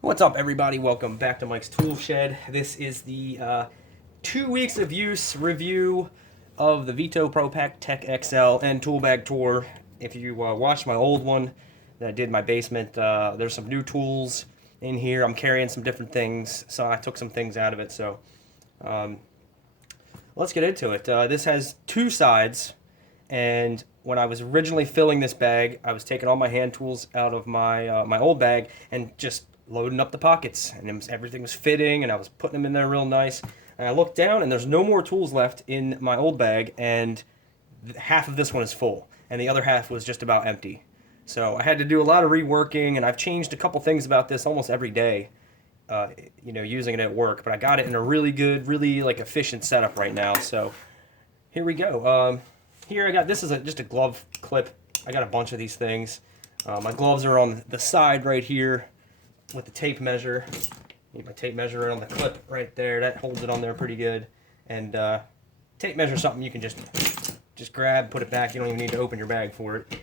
What's up, everybody? Welcome back to Mike's Tool Shed. This is the 2 weeks of use review of the Veto Pro Pac TECH-XL and tool bag tour. If you watched my old one that I did in my basement, there's some new tools in here. I'm carrying some different things, so I took some things out of it. So let's get into it. This has two sides, and when I was originally filling this bag, I was taking all my hand tools out of my old bag and just loading up the pockets, and everything was fitting, and I was putting them in there real nice. And I looked down, and there's no more tools left in my old bag, and half of this one is full, and the other half was just about empty. So I had to do a lot of reworking, and I've changed a couple things about this almost every day, using it at work. But I got it in a really good, really like efficient setup right now. So here we go. Here I got, this is just a glove clip. I got a bunch of these things. My gloves are on the side right here with the tape measure. Need my tape measure on the clip right there. That holds it on there pretty good. And tape measure is something you can just grab, put it back. You don't even need to open your bag for it.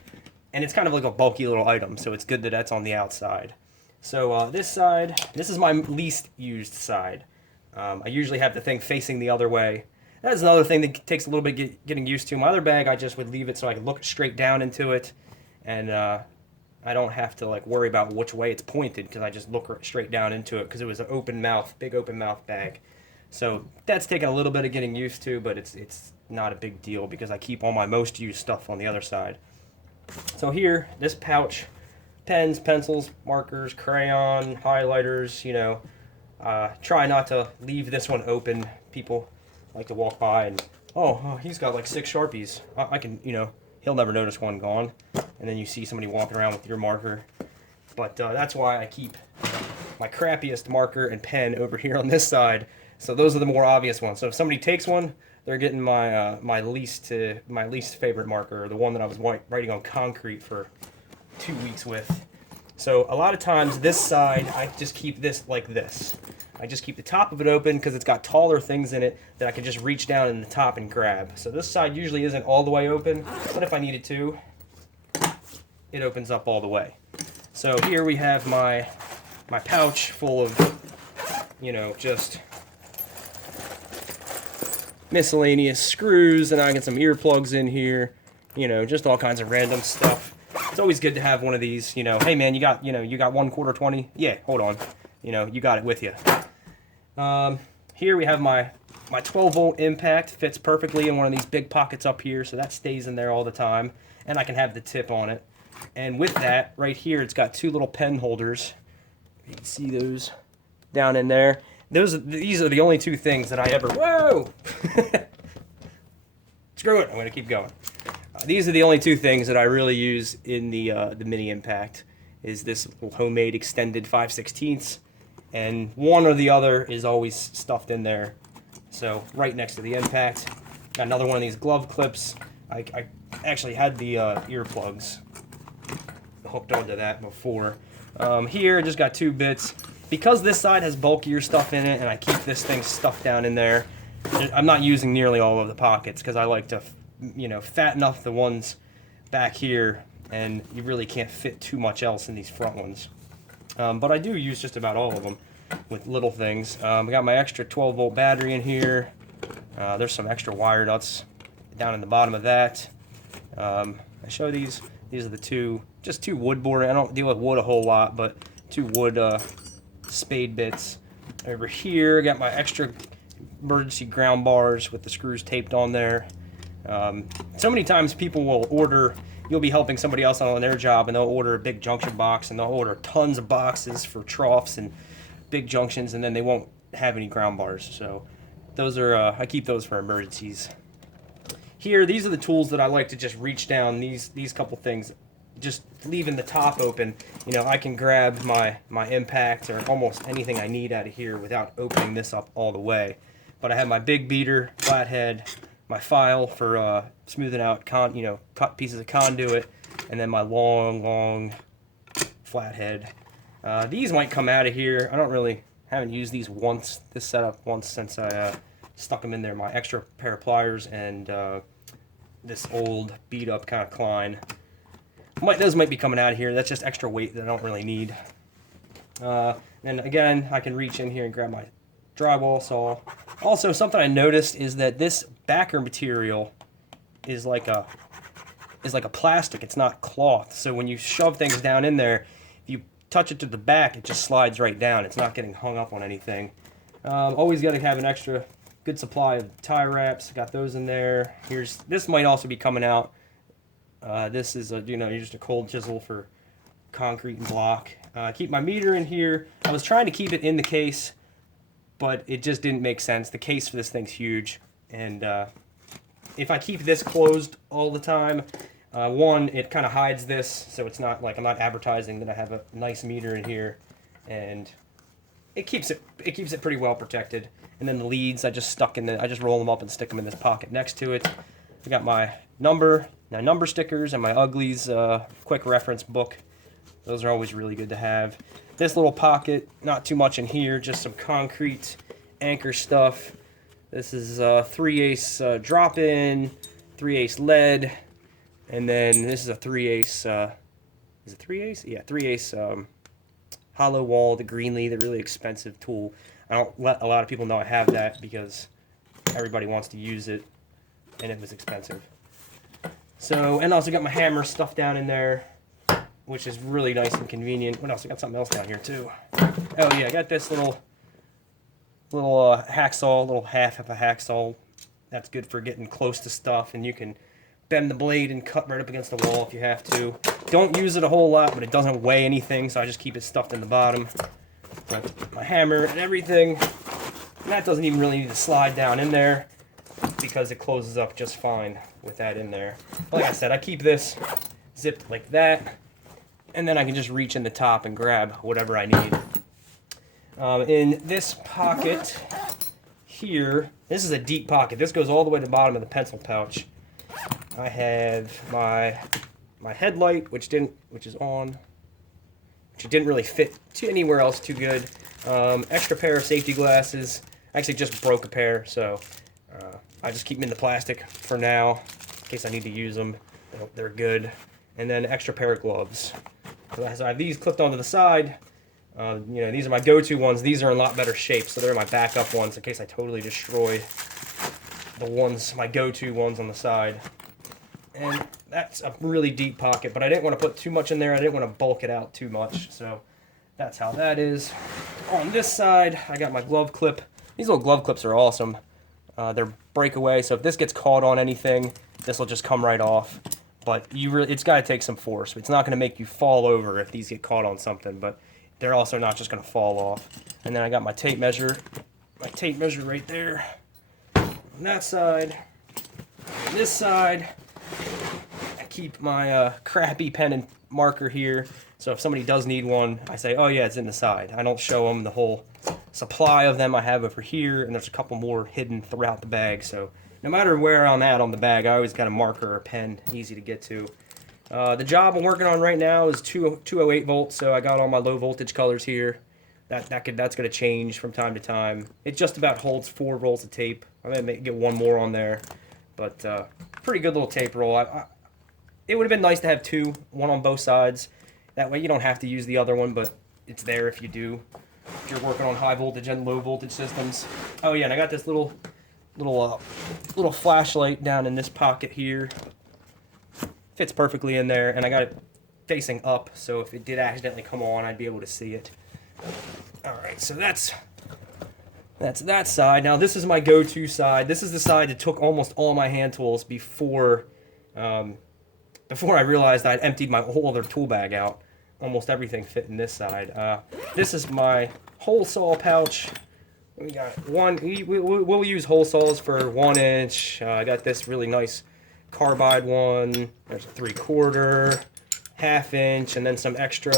And it's kind of like a bulky little item, so it's good that that's on the outside. So this side, this is my least used side. I usually have the thing facing the other way. That's another thing that takes a little bit getting used to. My other bag, I just would leave it so I could look straight down into it, and I don't have to like worry about which way it's pointed because I just look straight down into it because it was an open mouth, big open mouth bag. So that's taken a little bit of getting used to, but it's not a big deal because I keep all my most used stuff on the other side. So here, this pouch, pens, pencils, markers, crayon, highlighters, try not to leave this one open. People like to walk by and, oh, he's got like 6 Sharpies. I can, he'll never notice one gone. And then you see somebody walking around with your marker. But that's why I keep my crappiest marker and pen over here on this side. So those are the more obvious ones. So if somebody takes one, they're getting my least favorite marker, or the one that I was writing on concrete for 2 weeks with. So a lot of times this side, I just keep this like this. I just keep the top of it open because it's got taller things in it that I can just reach down in the top and grab. So this side usually isn't all the way open, but if I needed to, it opens up all the way. So here we have my pouch full of, just miscellaneous screws, and I got some earplugs in here, just all kinds of random stuff. It's always good to have one of these, hey man, you got 1/4 20? Yeah, hold on. You got it with you. Here we have my 12-volt impact. Fits perfectly in one of these big pockets up here, so that stays in there all the time. And I can have the tip on it. And with that, right here, it's got 2 little pen holders. You can see those down in there. These are the only 2 things that I ever... Whoa! Screw it, I'm going to keep going. These are the only 2 things that I really use in the mini impact. Is this little homemade extended 5/16, and one or the other is always stuffed in there. So right next to the impact, got another one of these glove clips. I actually had the earplugs hooked onto that before. Here, just got 2 bits. Because this side has bulkier stuff in it, and I keep this thing stuffed down in there, I'm not using nearly all of the pockets because I like to, fatten up the ones back here, and you really can't fit too much else in these front ones. But I do use just about all of them with little things. I got my extra 12-volt battery in here. There's some extra wire nuts down in the bottom of that. I show these. These are the 2 wood board. I don't deal with wood a whole lot, but 2 wood spade bits. Over here, I got my extra emergency ground bars with the screws taped on there. So many times people will order, you'll be helping somebody else on their job, and they'll order a big junction box, and they'll order tons of boxes for troughs and big junctions, and then they won't have any ground bars. So those are, I keep those for emergencies. Here, these are the tools that I like to just reach down, these couple things, just leaving the top open. I can grab my impact or almost anything I need out of here without opening this up all the way. But I have my big beater, flathead, my file for smoothing out cut pieces of conduit, and then my long flathead. These might come out of here. Haven't used these this setup once since I stuck them in there. My extra pair of pliers and this old beat up kind of Klein. Those might be coming out of here. That's just extra weight that I don't really need. And again, I can reach in here and grab my drywall saw. Also, something I noticed is that this backer material is like a plastic. It's not cloth. So when you shove things down in there, if you touch it to the back, it just slides right down. It's not getting hung up on anything. Always got to have an extra good supply of tie wraps. Got those in there. This might also be coming out. This is just a cold chisel for concrete and block. Keep my meter in here. I was trying to keep it in the case, but it just didn't make sense. The case for this thing's huge, and if I keep this closed all the time, one, it kind of hides this, so it's not like I'm not advertising that I have a nice meter in here, and it keeps it pretty well protected. And then the leads, I just roll them up and stick them in this pocket next to it. I got my number stickers and my uglies quick reference book. Those are always really good to have. This little pocket, not too much in here, just some concrete anchor stuff. This is 3/8 drop-in, 3/8 lead, and then this is a 3/8, is it 3/8? Yeah, 3/8 hollow wall, the Greenlee, the really expensive tool. I don't let a lot of people know I have that because everybody wants to use it, and it was expensive. So, and also got my hammer stuffed down in there, which is really nice and convenient. What else? I got something else down here too. Oh yeah, I got this little hacksaw, little half of a hacksaw. That's good for getting close to stuff, and you can bend the blade and cut right up against the wall if you have to. Don't use it a whole lot, but it doesn't weigh anything, so I just keep it stuffed in the bottom. Got my hammer and everything. And that doesn't even really need to slide down in there because it closes up just fine with that in there. Like I said, I keep this zipped like that, and then I can just reach in the top and grab whatever I need. In this pocket here, this is a deep pocket. This goes all the way to the bottom of the pencil pouch. I have my headlight, which didn't really fit to anywhere else too good. Extra pair of safety glasses. I actually just broke a pair, so I just keep them in the plastic for now in case I need to use them. They're good. And then extra pair of gloves. So I have these clipped onto the side. These are my go-to ones. These are in a lot better shape, so they're my backup ones in case I totally destroy my go-to ones on the side. And that's a really deep pocket, but I didn't want to put too much in there. I didn't want to bulk it out too much, so that's how that is. On this side, I got my glove clip. These little glove clips are awesome. They're breakaway, so if this gets caught on anything, this will just come right off. But it's got to take some force. It's not going to make you fall over if these get caught on something, but they're also not just going to fall off. And then I got my tape measure right there. On that side, on this side, I keep my crappy pen and marker here. So if somebody does need one, I say, oh yeah, it's in the side. I don't show them the whole supply of them I have over here, and there's a couple more hidden throughout the bag. So no matter where I'm at on the bag, I always got a marker or a pen, easy to get to. The job I'm working on right now is 208 volts, so I got all my low voltage colors here. That's going to change from time to time. It just about holds 4 rolls of tape. I'm going to get one more on there, but pretty good little tape roll. It would have been nice to have 2, one on both sides. That way you don't have to use the other one, but it's there if you do. If you're working on high voltage and low voltage systems. Oh yeah, and I got this little flashlight down in this pocket here. Fits perfectly in there, and I got it facing up, so if it did accidentally come on, I'd be able to see it. Alright, so that's that side. Now this is my go-to side. This is the side that took almost all my hand tools before I realized I'd emptied my whole other tool bag out. Almost everything fit in this side. This is my hole saw pouch. We got one. We'll use hole saws for 1 inch. I got this really nice carbide one. There's a 3/4, 1/2 inch, and then some extra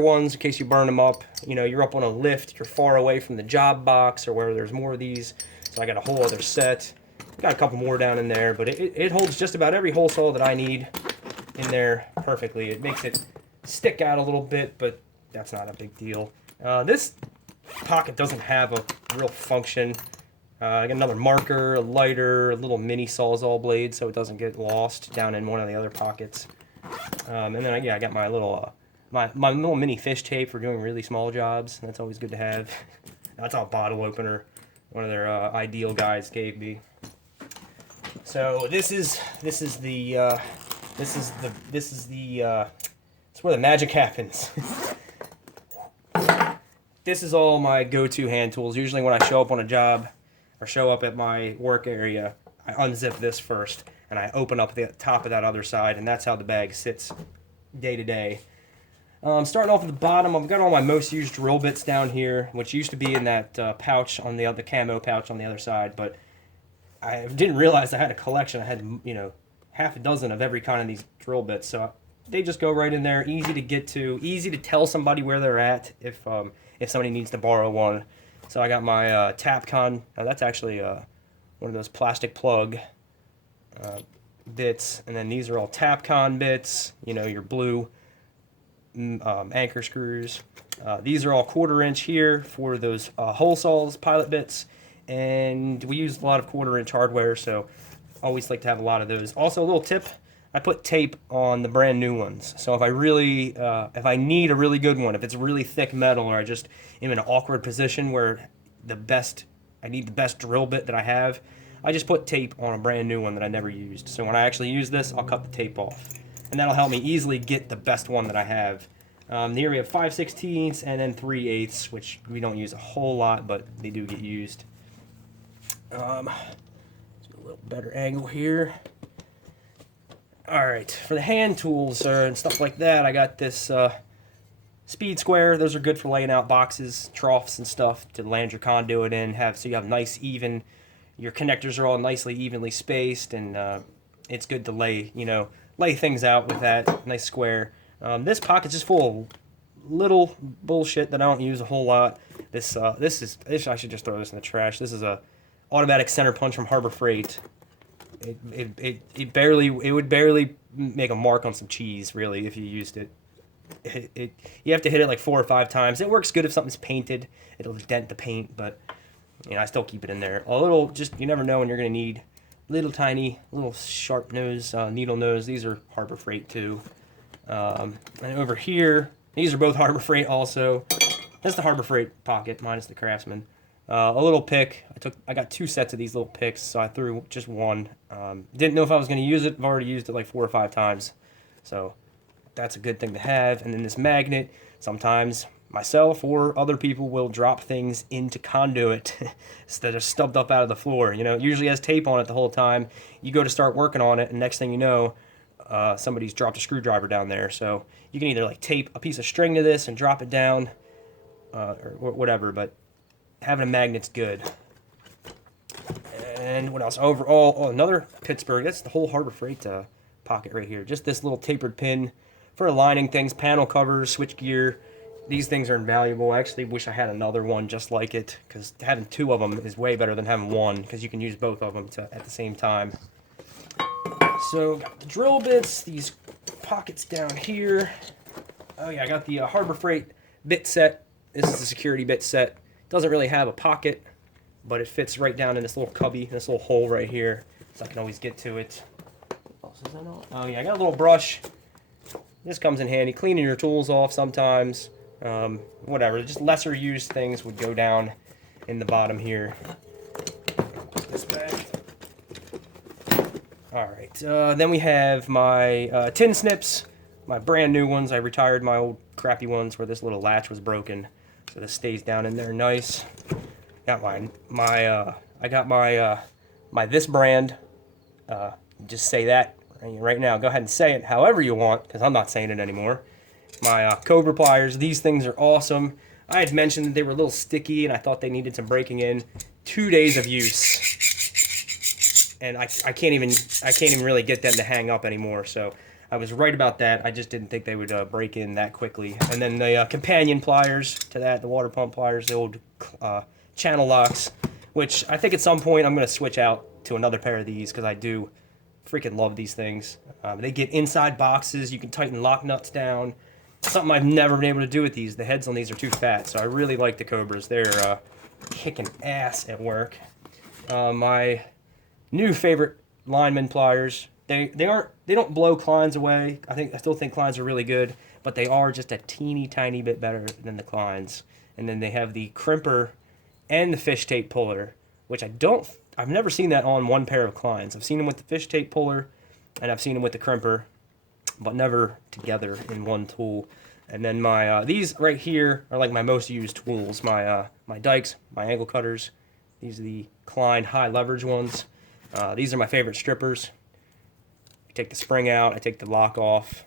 ones in case you burn them up. You're up on a lift, you're far away from the job box or where there's more of these. So I got a whole other set. Got a couple more down in there, but it holds just about every hole saw that I need in there perfectly. It makes it stick out a little bit, but that's not a big deal. This pocket doesn't have a real function. I got another marker, a lighter, a little mini Sawzall blade so it doesn't get lost down in one of the other pockets. And then I got my little my little mini fish tape for doing really small jobs. That's always good to have. That's a bottle opener. One of their Ideal guys gave me. So this is the it's where the magic happens. This is all my go-to hand tools. Usually when I show up on a job or show up at my work area, I unzip this first and I open up the top of that other side, and that's how the bag sits day to day. Starting off at the bottom, I've got all my most used drill bits down here, which used to be in that pouch on the camo pouch on the other side, but I didn't realize I had a collection. I had, you know, half a dozen of every kind of these drill bits, so they just go right in there, easy to get to, easy to tell somebody where they're at if somebody needs to borrow one. So I got my Tapcon. That's actually one of those plastic plug bits, and then these are all Tapcon bits. You know, your blue anchor screws. These are all 1/4 inch here for those hole saws, pilot bits, and we use a lot of 1/4 inch hardware, so always like to have a lot of those. Also, a little tip: I put tape on the brand new ones. So if I need a really good one, if it's really thick metal, or I just am in an awkward position where I need the best drill bit that I have, I just put tape on a brand new one that I never used. So when I actually use this, I'll cut the tape off, and that'll help me easily get the best one that I have. Here we have 5/16 and then 3/8, which we don't use a whole lot, but they do get used. A little better angle here. Alright, for the hand tools and stuff like that, I got this speed square. Those are good for laying out boxes, troughs, and stuff to land your conduit in, so you have nice, even, your connectors are all nicely, evenly spaced, and it's good to lay things out with that nice square. This pocket's just full of little bullshit that I don't use a whole lot. This I should just throw this in the trash. This is a automatic center punch from Harbor Freight. It would barely make a mark on some cheese, really, if you used it. You have to hit it like 4 or 5 times. It works good if something's painted. It'll dent the paint, but I still keep it in there. A little, just, you never know when you're gonna need little tiny, little sharp nose, needle nose. These are Harbor Freight too. And over here, these are both Harbor Freight also. That's the Harbor Freight pocket minus the Craftsman. A little pick. I got 2 sets of these little picks, so I threw just one. Didn't know if I was going to use it. I've already used it like 4 or 5 times, so that's a good thing to have. And then this magnet. Sometimes myself or other people will drop things into conduit that are stubbed up out of the floor. You know, it usually has tape on it the whole time. You go to start working on it, and next thing you know, somebody's dropped a screwdriver down there. So you can either like tape a piece of string to this and drop it down, or whatever. But having a magnet's good. And what else? Overall, another Pittsburgh. That's the whole Harbor Freight pocket right here. Just this little tapered pin for aligning things, panel covers, switch gear. These things are invaluable. I actually wish I had another one just like it, because having 2 of them is way better than having one, because you can use both of them at the same time. So, got the drill bits, these pockets down here. Oh yeah, I got the Harbor Freight bit set. This is the security bit set. Doesn't really have a pocket, but it fits right down in this little cubby, this little hole right here, so I can always get to it. Oh yeah, I got a little brush. This comes in handy, cleaning your tools off sometimes. Whatever, just lesser used things would go down in the bottom here. Put this back. Alright, then we have my tin snips, my brand new ones. I retired my old crappy ones where this little latch was broken, so this stays down in there nice. Got I got my this brand. Just say that right now. Go ahead and say it however you want, because I'm not saying it anymore. My Cobra pliers. These things are awesome. I had mentioned that they were a little sticky, and I thought they needed some breaking in. 2 days of use, and I can't even really get them to hang up anymore. So I was right about that. I just didn't think they would break in that quickly. And then the companion pliers to that, the water pump pliers, the old channel locks, which I think at some point I'm going to switch out to another pair of these, because I do freaking love these things. They get inside boxes. You can tighten lock nuts down. Something I've never been able to do with these. The heads on these are too fat, so I really like the Cobras. They're kicking ass at work. My new favorite lineman pliers. They don't blow Kleins away. I still think Kleins are really good, but they are just a teeny tiny bit better than the Kleins. And then they have the crimper and the fish tape puller, which I've never seen that on one pair of Kleins. I've seen them with the fish tape puller, and I've seen them with the crimper, but never together in one tool. And then my these right here are like my most used tools. My dikes, my angle cutters. These are the Klein high leverage ones. These are my favorite strippers. I take the spring out, I take the lock off,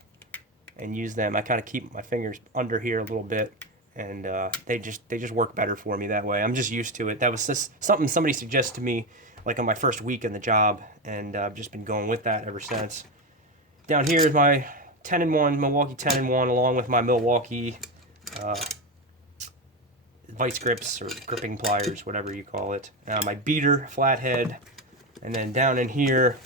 and use them. I kind of keep my fingers under here a little bit, and they just work better for me that way. I'm just used to it. That was just something somebody suggested to me like on my first week in the job, and I've just been going with that ever since. Down here is my 10-in-1 Milwaukee 10-in-1 along with my Milwaukee vice grips or gripping pliers, whatever you call it. My beater flathead, and then down in here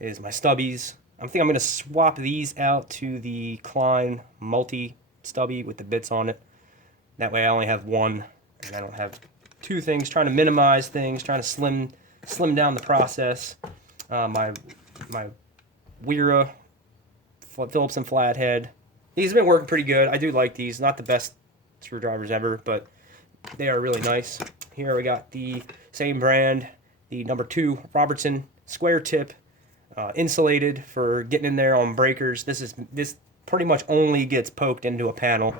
is my stubbies. I think I'm going to swap these out to the Klein multi stubby with the bits on it. That way I only have one and I don't have two things. Trying to minimize things, trying to slim down the process. My Wera Phillips and flathead. These have been working pretty good. I do like these. Not the best screwdrivers ever, but they are really nice. Here we got the same brand, the number 2 Robertson square tip, insulated for getting in there on breakers. This pretty much only gets poked into a panel.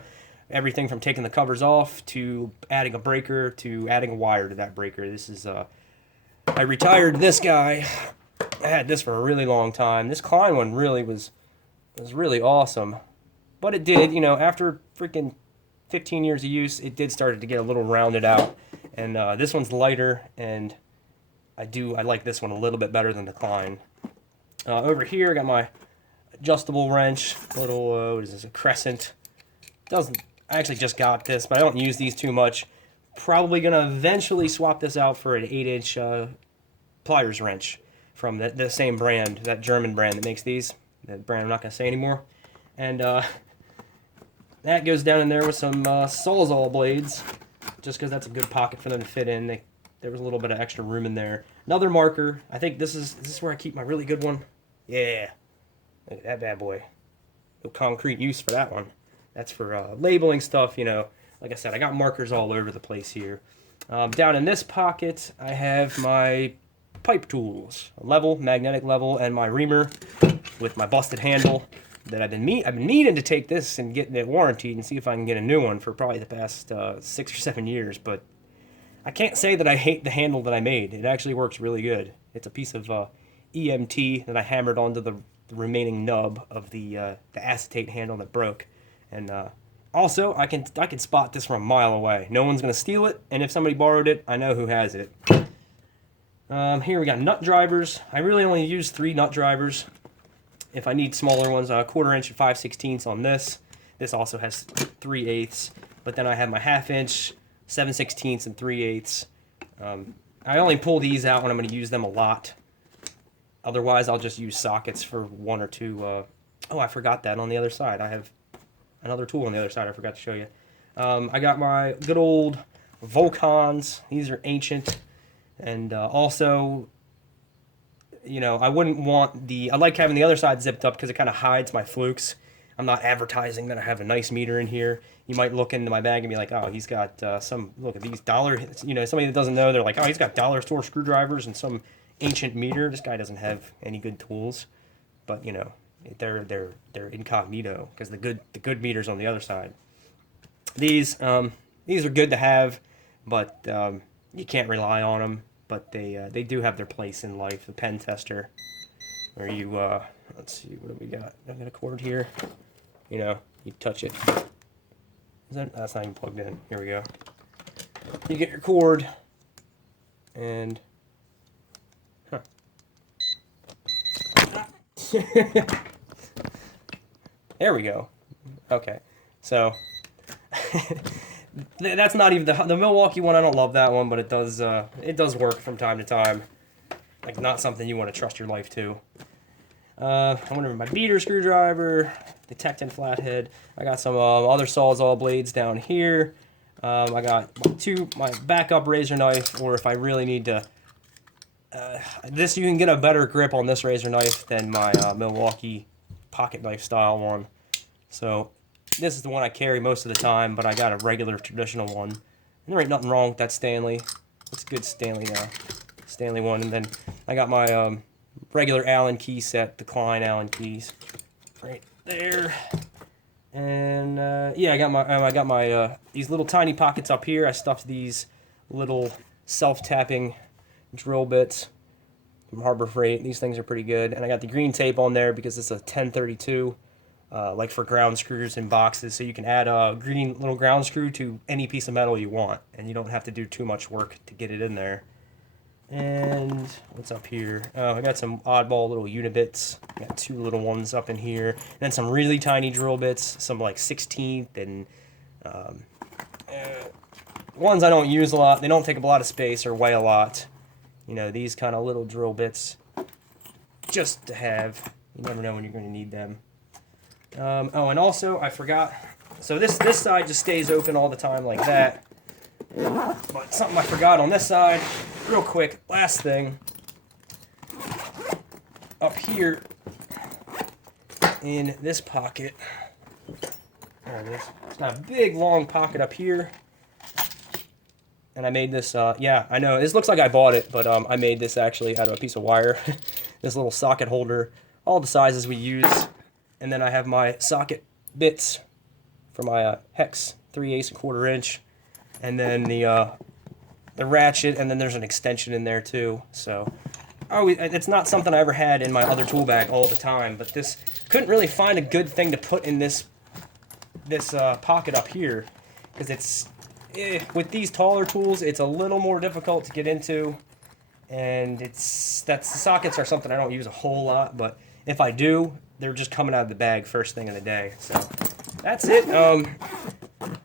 Everything from taking the covers off to adding a breaker to adding a wire to that breaker. This is I retired this guy. I had this for a really long time. This Klein one really was really awesome, but it did, after freaking 15 years of use, it did start to get a little rounded out. And this one's lighter, and I like this one a little bit better than the Klein. Over here, I got my adjustable wrench, little what is this, a Crescent. I actually just got this, but I don't use these too much. Probably gonna eventually swap this out for an 8-inch pliers wrench from the same brand, that German brand that makes these. That brand I'm not gonna say anymore. And that goes down in there with some Sawzall blades, just because that's a good pocket for them to fit in. There was a little bit of extra room in there. Another marker. I think this is where I keep my really good one. Yeah, look at that bad boy. No concrete use for that one. That's for labeling stuff, Like I said, I got markers all over the place here. Down in this pocket, I have my pipe tools, a level, magnetic level, and my reamer with my busted handle. That I've been needing to take this and get it warranted and see if I can get a new one for probably the past 6 or 7 years. But I can't say that I hate the handle that I made. It actually works really good. It's a piece of EMT that I hammered onto the remaining nub of the acetate handle that broke. And also, I can spot this from a mile away. No one's gonna steal it, and if somebody borrowed it, I know who has it. Here we got nut drivers. I really only use 3 nut drivers. If I need smaller ones, a 1/4 inch and 5/16 on this. This also has 3/8, but then I have my 1/2 inch, 7/16 and 3/8. I only pull these out when I'm going to use them a lot. Otherwise, I'll just use sockets for 1 or 2. Oh, I forgot that on the other side. I have another tool on the other side I forgot to show you. I got my good old Volcons. These are ancient, and also, I wouldn't want I like having the other side zipped up because it kind of hides my flukes. I'm not advertising that I have a nice meter in here. You might look into my bag and be like, oh, he's got look at these dollar, somebody that doesn't know, they're like, oh, he's got dollar store screwdrivers and some ancient meter. This guy doesn't have any good tools, but they're incognito because the good meter's on the other side. These are good to have, but you can't rely on them. But they do have their place in life. The pen tester, where you let's see, what do we got? I've got a cord here. You touch it. That's not even plugged in. Here we go. You get your cord, and there we go. Okay, so that's not even the Milwaukee one. I don't love that one, but it does work from time to time. Like, not something you want to trust your life to. I went over my beater screwdriver, the Tecton flathead. I got some other Sawzall blades down here. I got my backup razor knife, or if I really need to. You can get a better grip on this razor knife than my Milwaukee pocket knife style one. So this is the one I carry most of the time, but I got a regular traditional one. And there ain't nothing wrong with that Stanley. It's a good Stanley now. Stanley one. And then I got my regular Allen key set, the Klein Allen keys. Right there. And yeah, I got my these little tiny pockets up here. I stuffed these little self-tapping drill bits from Harbor Freight. These things are pretty good. And I got the green tape on there because it's a 1032, like for ground screws and boxes. So you can add a green little ground screw to any piece of metal you want, and you don't have to do too much work to get it in there. And what's up here? I got some oddball little unibits. Got two little ones up in here. And then some really tiny drill bits, some like 16th and ones I don't use a lot. They don't take up a lot of space or weigh a lot. You know, these kind of little drill bits just to have. You never know when you're going to need them. Oh, and also I forgot. So this side just stays open all the time like that. But something I forgot on this side, real quick, last thing. Up here in this pocket, there it is. It's got a big long pocket up here. And I made this, yeah, I know, this looks like I bought it, but I made this actually out of a piece of wire. This little socket holder, all the sizes we use. And then I have my socket bits for my hex, 3/8 and 1/4 inch. And then the ratchet, and then there's an extension in there too. So it's not something I ever had in my other tool bag all the time, but this couldn't really find a good thing to put in this pocket up here, because it's with these taller tools it's a little more difficult to get into, and the sockets are something I don't use a whole lot, but if I do, they're just coming out of the bag first thing of the day. So that's it.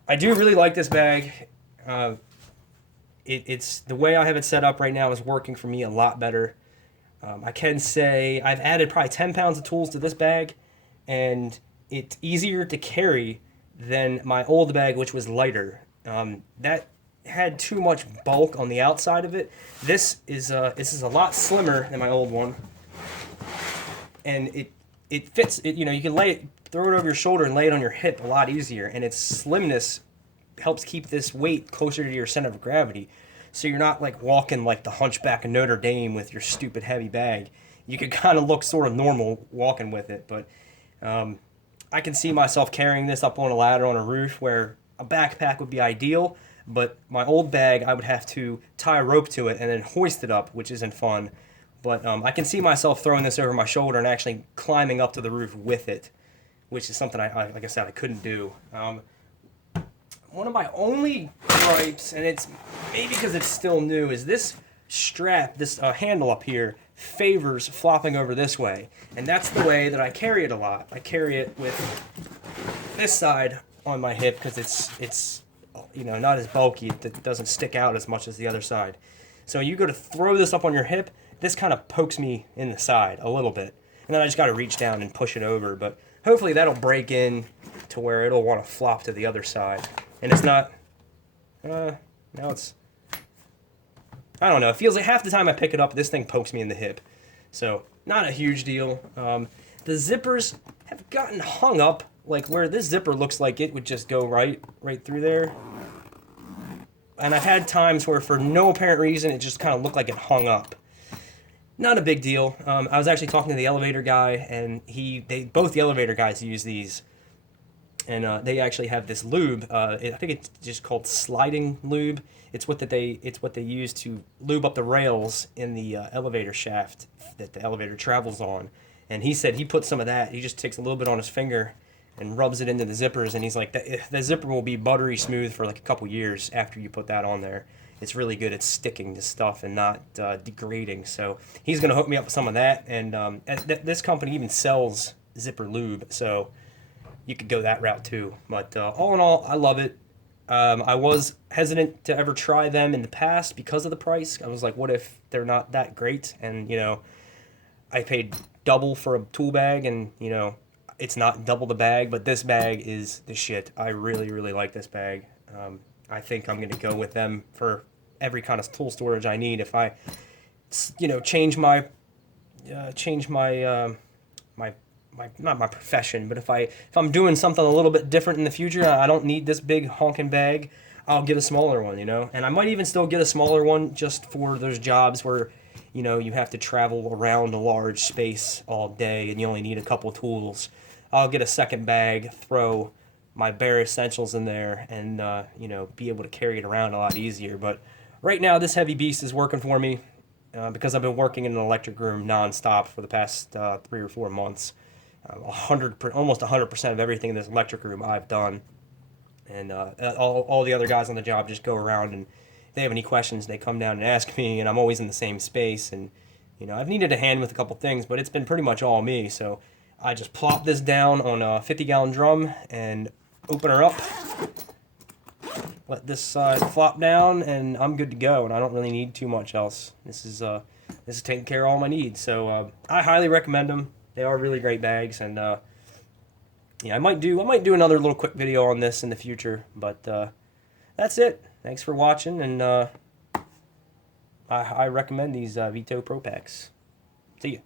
I do really like this bag. It's the way I have it set up right now is working for me a lot better. I can say I've added probably 10 pounds of tools to this bag, and it's easier to carry than my old bag, which was lighter. That had too much bulk on the outside of it. This is a lot slimmer than my old one, and it fits. You know, you can throw it over your shoulder and lay it on your hip a lot easier, and its slimness helps keep this weight closer to your center of gravity, so you're not like walking like the Hunchback of Notre Dame with your stupid heavy bag. You can kind of look sort of normal walking with it, but I can see myself carrying this up on a ladder on a roof, where a backpack would be ideal, but my old bag I would have to tie a rope to it and then hoist it up, which isn't fun. But I can see myself throwing this over my shoulder and actually climbing up to the roof with it, which is something like I said, I couldn't do. One of my only gripes, and it's maybe because it's still new, is this strap, this handle up here, favors flopping over this way. And that's the way that I carry it a lot. I carry it with this side on my hip because it's you know, not as bulky. It doesn't stick out as much as the other side. So you go to throw this up on your hip, this kind of pokes me in the side a little bit. And then I just got to reach down and push it over. But hopefully that'll break in to where it'll want to flop to the other side. And it's not, now it's, I don't know, it feels like half the time I pick it up, this thing pokes me in the hip. So, not a huge deal. The zippers have gotten hung up, like where this zipper looks like it would just go right through there. And I've had times where for no apparent reason, it just kind of looked like it hung up. Not a big deal. I was actually talking to the elevator guy, and both the elevator guys use these. And they actually have this lube. I think it's just called sliding lube. It's what they use to lube up the rails in the elevator shaft that the elevator travels on. And he said he put some of that. He just takes a little bit on his finger and rubs it into the zippers. And he's like, the zipper will be buttery smooth for like a couple years after you put that on there. It's really good at sticking to stuff and not degrading. So he's gonna hook me up with some of that. And this company even sells zipper lube. So you could go that route too. But all in all, I love it. I was hesitant to ever try them in the past because of the price. I was like, what if they're not that great? And, you know, I paid double for a tool bag, and, you know, it's not double the bag, but this bag is the shit. I really, really like this bag. I think I'm going to go with them for every kind of tool storage I need. If I, you know, change my not my profession, but if I'm doing something a little bit different in the future, I don't need this big honking bag. I'll get a smaller one, you know, and I might even still get a smaller one just for those jobs where, you know, you have to travel around a large space all day and you only need a couple tools. I'll get a second bag, throw my bare essentials in there, and you know, be able to carry it around a lot easier. But right now, this heavy beast is working for me because I've been working in an electric room nonstop for the past 3 or 4 months. 100%, almost 100% of everything in this electric room I've done, and all the other guys on the job just go around, and if they have any questions, they come down and ask me, and I'm always in the same space. And you know, I've needed a hand with a couple things, but it's been pretty much all me. So I just plop this down on a 50-gallon drum and open her up, let this side flop down, and I'm good to go. And I don't really need too much else. This is taking care of all my needs. So I highly recommend them. They are really great bags, and yeah, I might do another little quick video on this in the future. But that's it. Thanks for watching, and I recommend these Veto Pro Pacs. See ya.